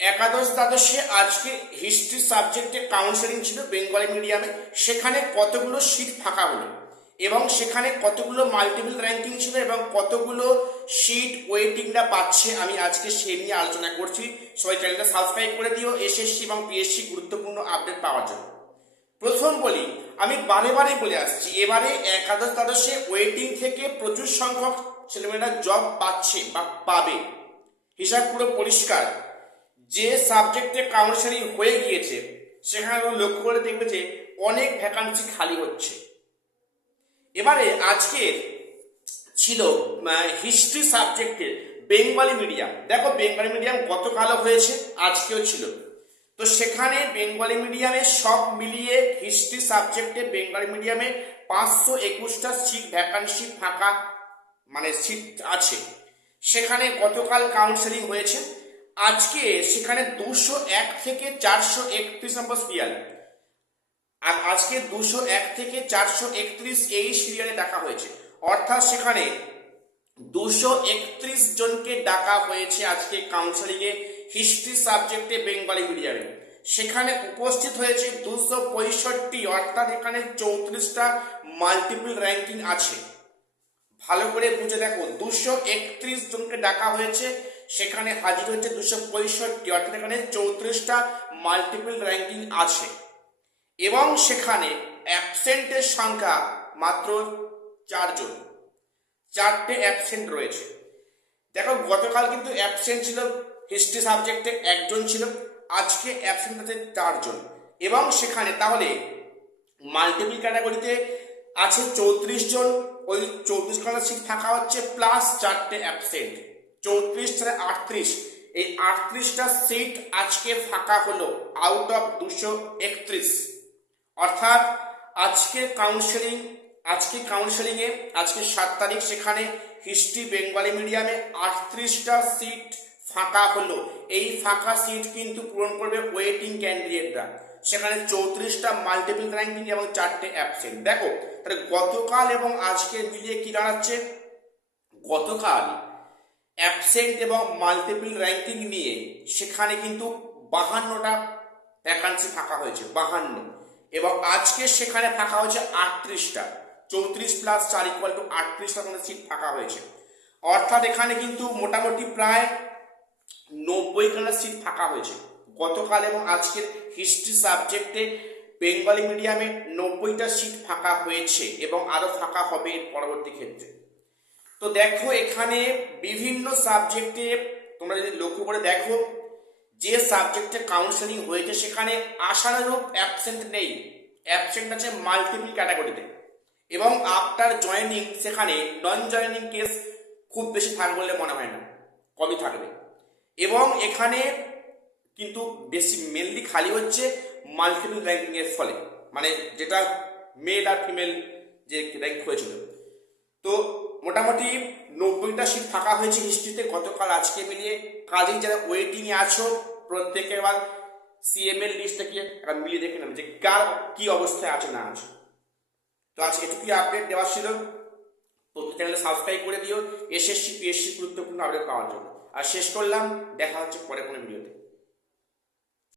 একাদশ দ্বাদশে আজকে হিস্ট্রি সাবজেক্টে কাউন্সেলিং ছিল বেঙ্গলি মিডিয়ামে। সেখানে কতগুলো সিট ফাঁকা হলো এবং সেখানে কতগুলো মাল্টিপল র্যাঙ্কিং ছিল এবং কতগুলো সিট ওয়েটিংটা পাচ্ছে, আমি আজকে সে নিয়ে আলোচনা করছি। সবাই চ্যানেলটা সাবস্ক্রাইব করে দিও এসএসসি এবং পিএসসি গুরুত্বপূর্ণ আপডেট পাওয়ার জন্য। প্রথম বলি, আমি বারে বারে বলে আসছি, এবারে একাদশ দ্বাদশে ওয়েটিং থেকে প্রচুর সংখ্যক ছেলেমেয়েরা জব পাচ্ছে বা পাবে। হিসাব পুরো পরিষ্কার। যে সাবজেক্টে কাউন্সেলিং হয়ে গিয়েছে সেখানে লক্ষ্য করে দেখবে যে অনেক ভ্যাকান্সি খালি হচ্ছে। এবারে আজকের ছিল হিস্ট্রি সাবজেক্টের বেঙ্গলি মিডিয়াম। দেখো, বেঙ্গলি মিডিয়াম গতকালও হয়েছে, আজকেও ছিল। তো সেখানে বেঙ্গলি মিডিয়ামে সব মিলিয়ে হিস্ট্রি সাবজেক্টে বেঙ্গলি মিডিয়ামে 521টা সিট ভ্যাকান্সি ফাঁকা সিট আছে। সেখানে গতকাল কাউন্সেলিং হয়েছে। আজকে সেখানে 201 থেকে 431 নম্বর সিরিয়াল, আর আজকে 201 থেকে 431 এই সিরিয়ালে ডাকা হয়েছে। অর্থাৎ সেখানে 231 জনকে ডাকা হয়েছে আজকে কাউন্সেলিংয়ে হিস্ট্রি সাবজেক্টে বেঙ্গলি মিডিয়ামে। সেখানে উপস্থিত হয়েছে 265, অর্থাৎ এখানে 34টা মাল্টিপল র্যাঙ্কিং আছে। ভালো করে বুঝে দেখো, 231 জনকে ডাকা হয়েছে, সেখানে হাজির হচ্ছে 265, অর্থাৎ এখানে 34টা মাল্টিপল র্যাঙ্কিং আছে এবং সেখানে অ্যাবসেন্টের সংখ্যা মাত্র 4 জন, 4টে অ্যাবসেন্ট রয়েছে। দেখো, গতকাল কিন্তু অ্যাবসেন্ট ছিল হিস্ট্রি সাবজেক্টে 1 জন ছিল, আজকে অ্যাবসেন্ট আছে 4 জন। এবং সেখানে তাহলে মাল্টিপল ক্যাটাগরিতে আছে 34 জন, ওই 34 খানা সিট ফাঁকা হচ্ছে প্লাস 4টে অ্যাবসেন্ট, 34 38। এই 38টা সিট আজকে ফাঁকা হলো আউট অফ 231। অর্থাৎ আজকে কাউন্সেলিংয়ে আজকে 7 তারিখ, সেখানে হিস্ট্রি বেঙ্গলি মিডিয়ামে 38টা সিট ফাঁকা হলো। এই ফাঁকা সিট কিন্তু পূরণ করবে ওয়েটিং ক্যান্ডিডেটরা। সেখানে 34টা মাল্টিপল র্যাঙ্কিং এবং 4টে অ্যাবসেন্ট। দেখো তাহলে গতকাল এবং আজকে মিলিয়ে কি দাঁড়াচ্ছে, গতকাল অ্যাবসেন্ট এবং মাল্টিপল র্যাঙ্কিং নিয়ে সেখানে কিন্তু 52টা ভ্যাকান্সি ফাঁকা হয়েছে, 52। এবং আজকে সেখানে ফাঁকা হয়েছে 38টা, 34 প্লাস 4 = 38টা সিট ফাঁকা হয়েছে। অর্থাৎ এখানে কিন্তু মোটামুটি প্রায় 90খানা সিট ফাঁকা হয়েছে গতকাল এবং আজকের হিস্ট্রি সাবজেক্টে বেঙ্গলি মিডিয়ামে 90টা সিট ফাঁকা হয়েছে এবং আরো ফাঁকা হবে এর পরবর্তী ক্ষেত্রে। তো দেখো, এখানে বিভিন্ন সাবজেক্টে তোমরা যদি লক্ষ্য করে দেখো, যে সাবজেক্টে কাউন্সেলিং হয়েছে সেখানে আশানুরূপ অ্যাবসেন্ট নেই, অ্যাবসেন্ট আছে মাল্টিপল ক্যাটাগরিতে। এবং আফটার জয়েনিং সেখানে নন জয়েনিং কেস খুব বেশি থাকবে বলে মনে হয় না, কমই থাকবে। এবং এখানে কিন্তু বেশি মেনলি খালি হচ্ছে মাল্টিপল র্যাঙ্কিং এর ফলে, যেটা মেল আর ফিমেল যে র্যাঙ্ক হয়েছিল। তো মোটামুটি 90টা সিট ফাঁকা হয়েছে হিস্ট্রিতে গতকাল আজকে মিলিয়ে। কাজেই যারা ওয়েটিংয়ে আছো প্রত্যেকে এবার সিএমএল লিস্টটা কি একটা মিলিয়ে দেখে নেবে যে কার কি অবস্থায় আছে না আছে। তো আজকে এটুকুই আপডেট দেওয়া ছিল। প্রত্যেক চ্যানেলে সাবস্ক্রাইব করে দিও এসএসসি পিএসসি গুরুত্বপূর্ণ আপডেট পাওয়ার জন্য। আর শেষ করলাম, দেখা হচ্ছে পরে কোনো ভিডিওতে।